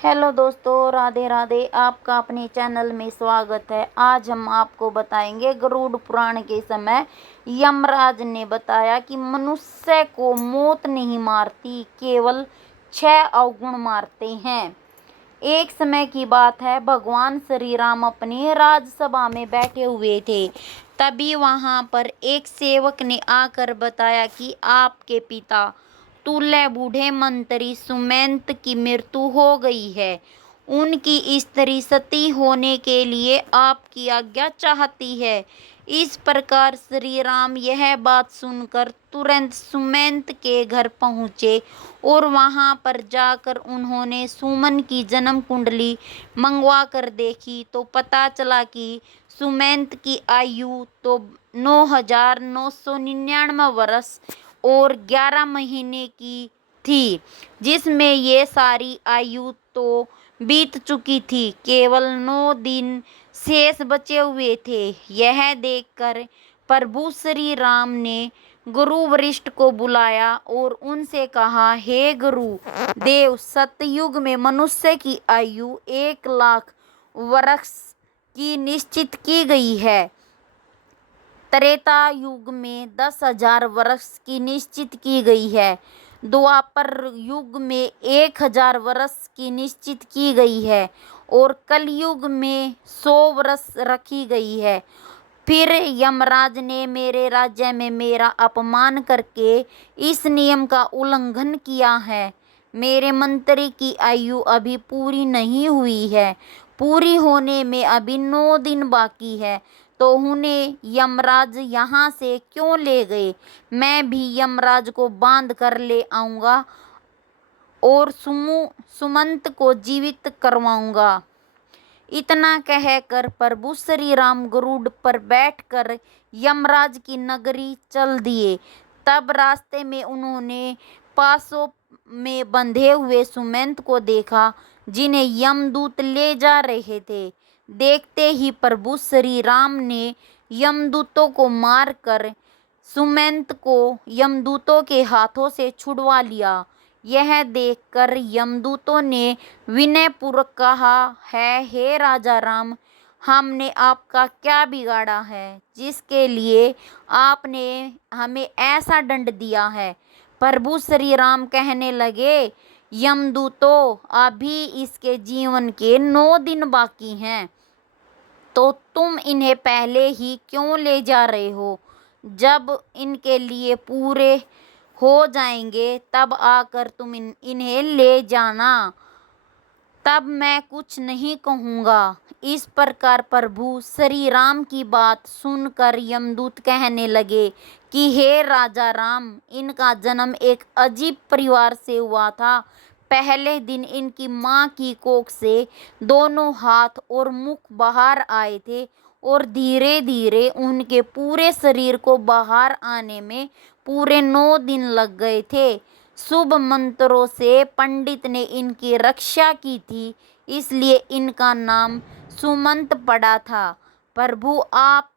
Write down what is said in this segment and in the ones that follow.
Hello दोस्तों, राधे राधे। आपका अपने चैनल में स्वागत है। आज हम आपको बताएंगे गरुड़ पुराण के समय यमराज ने बताया कि मनुष्य को मौत नहीं मारती, केवल 6 अवगुण मारते हैं। एक समय की बात है, भगवान श्री राम अपनी राजसभा में बैठे हुए थे। तभी वहां पर एक सेवक ने आकर बताया कि आपके पिता तुल्य बूढ़े मंत्री सुमंत की मृत्यु हो गई है। उनकी स्त्री सती होने के लिए आपकी आज्ञा चाहती है। इस प्रकार श्री राम यह बात सुनकर तुरंत सुमंत के घर पहुँचे और वहां पर जाकर उन्होंने सुमन की जन्म कुंडली मंगवा कर देखी तो पता चला कि सुमंत की आयु तो 9,999 वर्ष और 11 महीने की थी, जिसमें ये सारी आयु तो बीत चुकी थी। केवल 9 दिन शेष बचे हुए थे। यह देखकर प्रभु श्री राम ने गुरु वशिष्ठ को बुलाया और उनसे कहा, हे गुरु देव, सतयुग में मनुष्य की आयु 1,00,000 वर्ष की निश्चित की गई है। त्रेता युग में 10,000 वर्ष की निश्चित की गई है। द्वापर युग में 1,000 वर्ष की निश्चित की गई है और कलयुग में 100 वर्ष रखी गई है। फिर यमराज ने मेरे राज्य में मेरा अपमान करके इस नियम का उल्लंघन किया है। मेरे मंत्री की आयु अभी पूरी नहीं हुई है। पूरी होने में अभी 9 दिन बाकी है, तो उन्हें यमराज यहाँ से क्यों ले गए? मैं भी यमराज को बांध कर ले आऊँगा और सुमंत को जीवित करवाऊँगा। इतना कहकर प्रभु श्री राम गरुड़ पर बैठकर यमराज की नगरी चल दिए। तब रास्ते में उन्होंने पासों में बंधे हुए सुमंत को देखा, जिन्हें यमदूत ले जा रहे थे। देखते ही प्रभु श्री राम ने यमदूतों को मारकर सुमंत को यमदूतों के हाथों से छुड़वा लिया। यह देखकर यमदूतों ने विनयपूर्वक कहा है, हे राजा राम, हमने आपका क्या बिगाड़ा है जिसके लिए आपने हमें ऐसा दंड दिया है? प्रभु श्री राम कहने लगे, यमदूतों, अभी इसके जीवन के 9 दिन बाकी हैं, तो तुम इन्हें पहले ही क्यों ले जा रहे हो? जब इनके लिए पूरे हो जाएंगे तब आकर तुम इन्हें ले जाना, तब मैं कुछ नहीं कहूँगा। इस प्रकार प्रभु श्री राम की बात सुनकर यमदूत कहने लगे कि हे राजा राम, इनका जन्म एक अजीब परिवार से हुआ था। पहले दिन इनकी माँ की कोख से दोनों हाथ और मुख बाहर आए थे और धीरे धीरे उनके पूरे शरीर को बाहर आने में पूरे 9 दिन लग गए थे। शुभ मंत्रों से पंडित ने इनकी रक्षा की थी, इसलिए इनका नाम सुमंत पड़ा था। प्रभु, आप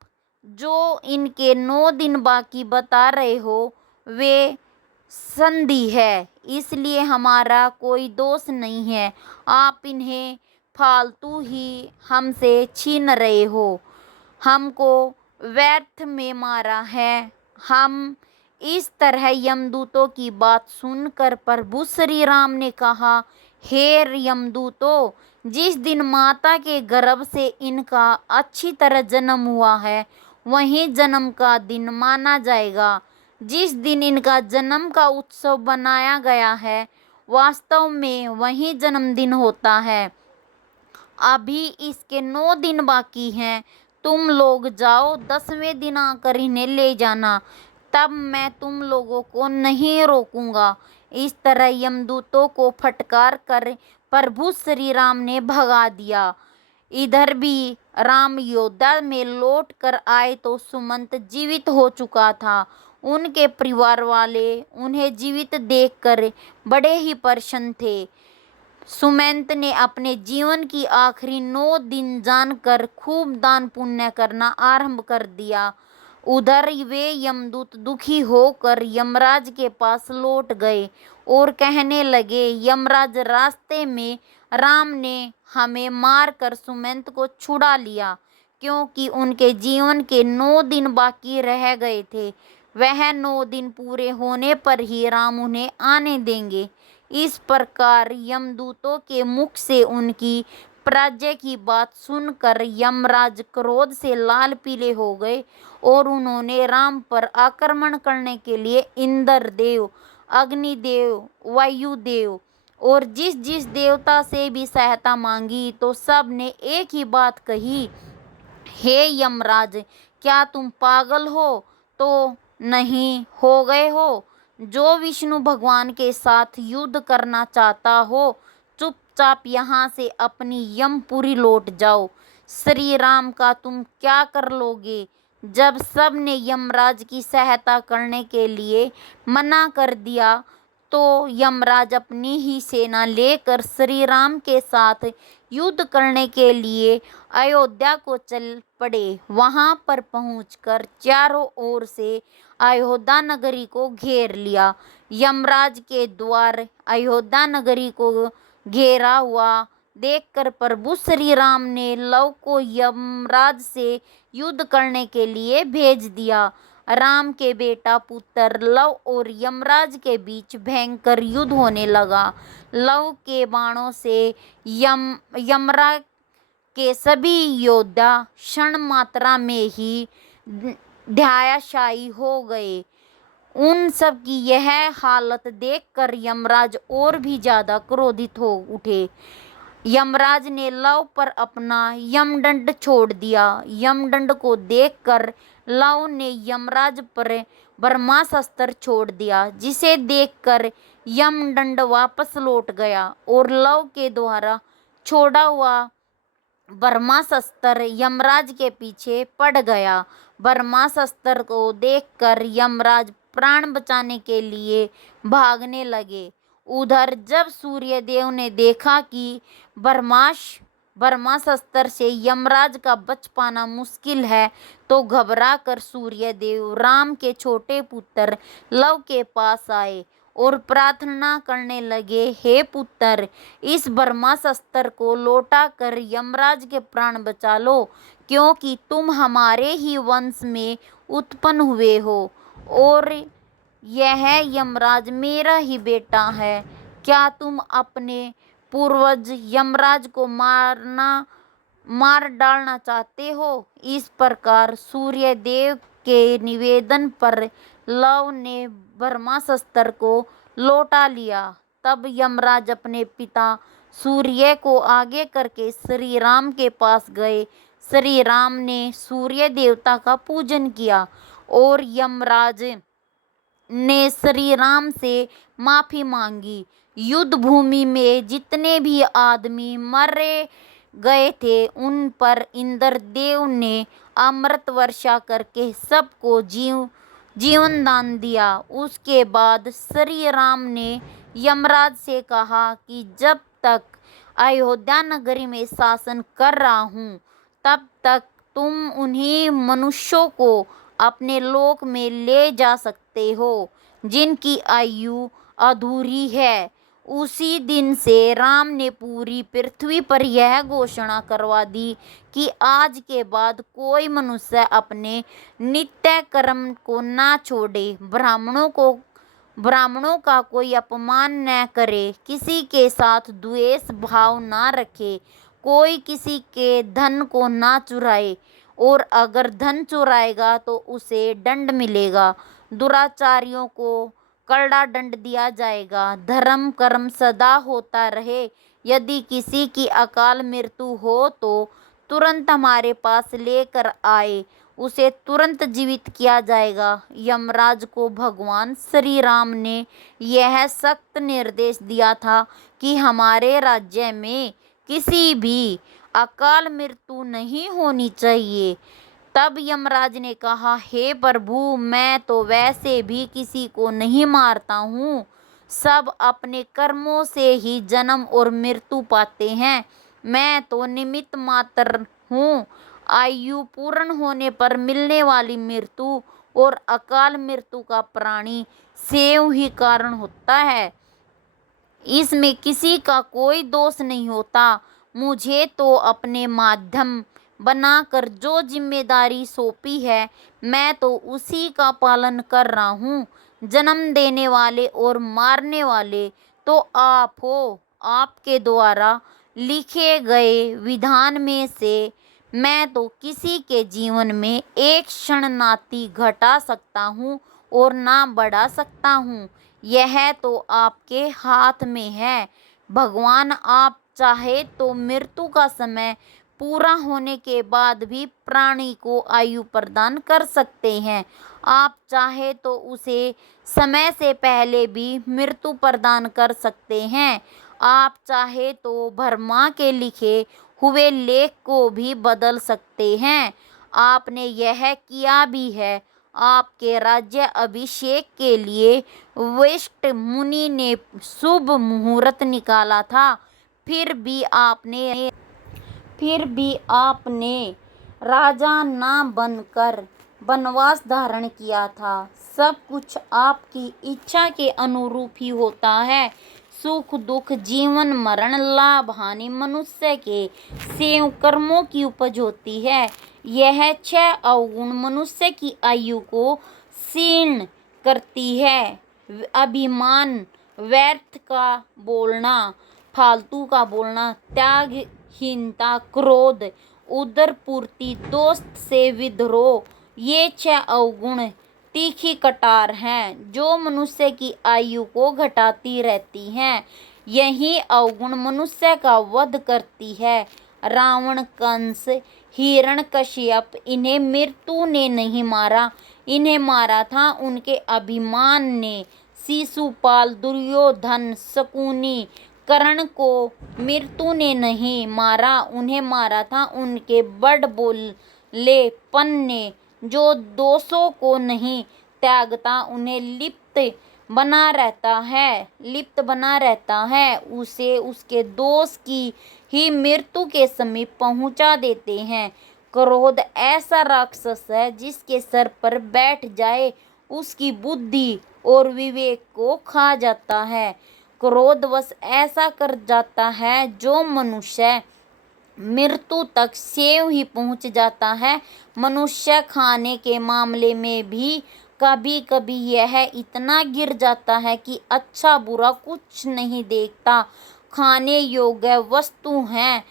जो इनके 9 दिन बाकी बता रहे हो, वे संधि है, इसलिए हमारा कोई दोष नहीं है। आप इन्हें फालतू ही हमसे छीन रहे हो, हमको व्यर्थ में मारा है। हम इस तरह यमदूतों की बात सुनकर प्रभु श्री राम ने कहा, हे यमदूतों, जिस दिन माता के गर्भ से इनका अच्छी तरह जन्म हुआ है, वही जन्म का दिन माना जाएगा। जिस दिन इनका जन्म का उत्सव बनाया गया है, वास्तव में वही जन्मदिन होता है। अभी इसके 9 दिन बाकी हैं। तुम लोग जाओ, 10वें दिन आकर इन्हें ले जाना, तब मैं तुम लोगों को नहीं रोकूंगा। इस तरह यमदूतों को फटकार कर प्रभु श्री राम ने भगा दिया। इधर भी राम अयोध्या में लौट कर आए तो सुमंत जीवित हो चुका था। उनके परिवार वाले उन्हें जीवित देखकर बड़े ही प्रसन्न थे। सुमंत ने अपने जीवन की आखिरी 9 दिन जानकर खूब दान पुण्य करना आरंभ कर दिया। उधर वे यमदूत दुखी होकर यमराज के पास लौट गए और कहने लगे, यमराज, रास्ते में राम ने हमें मारकर सुमंत को छुड़ा लिया, क्योंकि उनके जीवन के 9 दिन बाकी रह गए थे। वह 9 दिन पूरे होने पर ही राम उन्हें आने देंगे। इस प्रकार यमदूतों के मुख से उनकी पराजय की बात सुनकर यमराज क्रोध से लाल पीले हो गए और उन्होंने राम पर आक्रमण करने के लिए इंद्रदेव, अग्निदेव, वायुदेव और जिस जिस देवता से भी सहायता मांगी, तो सब ने एक ही बात कही, हे यमराज, क्या तुम पागल हो तो नहीं हो गए हो? जो विष्णु भगवान के साथ युद्ध करना चाहता हो, चुपचाप यहाँ से अपनी यमपुरी लौट जाओ। श्री राम का तुम क्या कर लोगे? जब सब ने यमराज की सहायता करने के लिए मना कर दिया, तो यमराज अपनी ही सेना लेकर श्री राम के साथ युद्ध करने के लिए अयोध्या को चल पड़े। वहां पर पहुंचकर चारों ओर से अयोध्या नगरी को घेर लिया। यमराज के द्वार अयोध्या नगरी को घेरा हुआ देखकर प्रभु श्री राम ने लव को यमराज से युद्ध करने के लिए भेज दिया। राम के बेटा पुत्र लव और यमराज के बीच भयंकर युद्ध होने लगा। लव के बाणों से यमराज के सभी योद्धा क्षण मात्रा में ही ध्यायशायी हो गए। उन सब की यह हालत देखकर यमराज और भी ज्यादा क्रोधित हो उठे। यमराज ने लव पर अपना यमदंड छोड़ दिया। यमदंड को देखकर लव ने यमराज पर ब्रह्मास्त्र छोड़ दिया, जिसे देखकर यमदंड वापस लौट गया और लव के द्वारा छोड़ा हुआ ब्रह्मास्त्र यमराज के पीछे पड़ गया। ब्रह्मास्त्र को देखकर यमराज प्राण बचाने के लिए भागने लगे। उधर जब सूर्यदेव ने देखा कि ब्रह्मास्त्र से यमराज का बच पाना मुश्किल है, तो घबरा कर सूर्यदेव राम के छोटे पुत्र लव के पास आए और प्रार्थना करने लगे, हे पुत्र, इस ब्रह्मास्त्र को लौटा कर यमराज के प्राण बचा लो, क्योंकि तुम हमारे ही वंश में उत्पन्न हुए हो और यह यमराज मेरा ही बेटा है। क्या तुम अपने पूर्वज यमराज को मार डालना चाहते हो? इस प्रकार सूर्यदेव के निवेदन पर लव ने ब्रह्मास्त्र को लौटा लिया। तब यमराज अपने पिता सूर्य को आगे करके श्री राम के पास गए। श्री राम ने सूर्य देवता का पूजन किया और यमराज ने श्री राम से माफी मांगी। युद्ध भूमि में जितने भी आदमी मरे गए थे, उन पर इंद्रदेव ने अमृत वर्षा करके सबको जीवन दान दिया। उसके बाद श्री राम ने यमराज से कहा कि जब तक अयोध्या नगरी में शासन कर रहा हूँ, तब तक तुम उन्हीं मनुष्यों को अपने लोक में ले जा सकते हो जिनकी आयु अधूरी है। उसी दिन से राम ने पूरी पृथ्वी पर यह घोषणा करवा दी कि आज के बाद कोई मनुष्य अपने नित्य कर्म को ना छोड़े, ब्राह्मणों का कोई अपमान न करे, किसी के साथ द्वेष भाव ना रखे, कोई किसी के धन को ना चुराए और अगर धन चुराएगा तो उसे दंड मिलेगा। दुराचारियों को कड़ा दंड दिया जाएगा। धर्म कर्म सदा होता रहे। यदि किसी की अकाल मृत्यु हो तो तुरंत हमारे पास लेकर आए, उसे तुरंत जीवित किया जाएगा। यमराज को भगवान श्री राम ने यह सख्त निर्देश दिया था कि हमारे राज्य में किसी भी अकाल मृत्यु नहीं होनी चाहिए। तब यमराज ने कहा, हे प्रभु, मैं तो वैसे भी किसी को नहीं मारता हूँ। सब अपने कर्मों से ही जन्म और मृत्यु पाते हैं। मैं तो निमित्त मात्र हूँ। आयु पूर्ण होने पर मिलने वाली मृत्यु और अकाल मृत्यु का प्राणी स्वयं ही कारण होता है। इसमें किसी का कोई दोष नहीं होता। मुझे तो अपने माध्यम बनाकर जो जिम्मेदारी सौंपी है, मैं तो उसी का पालन कर रहा हूँ। जन्म देने वाले और मारने वाले तो आप हो। आपके द्वारा लिखे गए विधान में से मैं तो किसी के जीवन में एक क्षण नाती घटा सकता हूँ और ना बढ़ा सकता हूँ। यह तो आपके हाथ में है। भगवान आप चाहे तो मृत्यु का समय पूरा होने के बाद भी प्राणी को आयु प्रदान कर सकते हैं। आप चाहे तो उसे समय से पहले भी मृत्यु प्रदान कर सकते हैं। आप चाहे तो ब्रह्मा के लिखे हुए लेख को भी बदल सकते हैं। आपने यह किया भी है। आपके राज्य अभिषेक के लिए वशिष्ठ मुनि ने शुभ मुहूर्त निकाला था, फिर भी आपने राजा ना बनकर वनवास धारण किया था। सब कुछ आपकी इच्छा के अनुरूप ही होता है। सुख दुख, जीवन मरण, लाभ हानि मनुष्य के स्वयं कर्मों की उपज होती है। यह 6 अवगुण मनुष्य की आयु को क्षीण करती है। अभिमान, व्यर्थ का बोलना, फालतू का बोलना, त्यागहीनता, क्रोध, उदरपूर्ति, दोस्त से विद्रोह, ये 6 अवगुण तीखी कटार हैं जो मनुष्य की आयु को घटाती रहती हैं। यही अवगुण मनुष्य का वध करती है। रावण, कंस, हिरण्यकश्यप, इन्हें मृत्यु ने नहीं मारा, इन्हें मारा था उनके अभिमान ने। शिशुपाल, दुर्योधन, शकुनी, कर्ण को मृत्यु ने नहीं मारा, उन्हें मारा था उनके बड़बोलेपन ने। जो दोषों को नहीं त्यागता, उन्हें लिप्त बना रहता है, उसे उसके दोष की ही मृत्यु के समीप पहुंचा देते हैं। क्रोध ऐसा राक्षस है जिसके सर पर बैठ जाए उसकी बुद्धि और विवेक को खा जाता है। क्रोधवश ऐसा कर जाता है जो मनुष्य मृत्यु तक स्वयं ही पहुंच जाता है। मनुष्य खाने के मामले में भी कभी कभी यह इतना गिर जाता है कि अच्छा बुरा कुछ नहीं देखता। खाने योग्य वस्तु हैं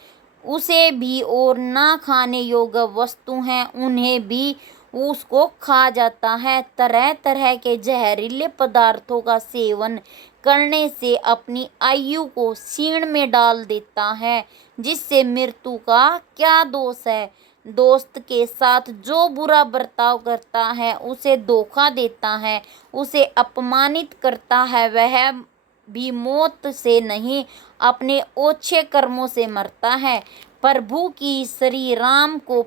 उसे भी, और ना खाने योग्य वस्तु हैं उन्हें भी उसको खा जाता है। तरह तरह के जहरीले पदार्थों का सेवन करने से अपनी आयु को क्षीण में डाल देता है, जिससे मृत्यु का क्या दोष है। दोस्त के साथ जो बुरा बर्ताव करता है, उसे धोखा देता है, उसे अपमानित करता है, वह भी मौत से नहीं अपने ओछे कर्मों से मरता है। प्रभु की श्री राम को